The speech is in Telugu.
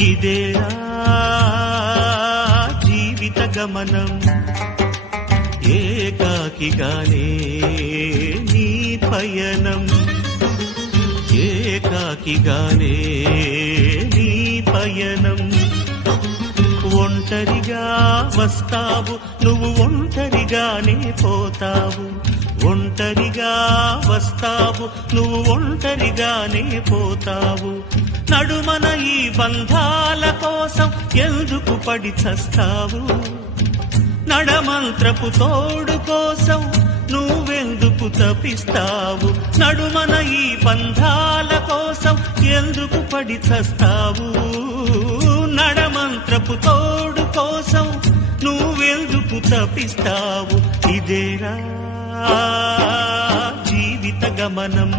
ఇదేరా జీవిత గమనం ఏకాకిగానే నీ పయనం ఏకాకిగానే నీ పయనం ఒంటరిగా వస్తావు నువ్వు ఒంటరిగానే పోతావు ఒంటరిగా వస్తావు నువ్వు ఒంటరిగానే పోతావు నడుమన ఈ బంధాల కోసం ఎందుకు పడి చస్తావు నడమంత్రపు తోడు కోసం నువ్వెందుకు తపిస్తావు నడుమన ఈ బంధాల కోసం ఎందుకు పడి చస్తావు నడమంత్రపు తోడు కోసం నువ్వెందుకు తపిస్తావు ఇదేరా జీవిత గమనం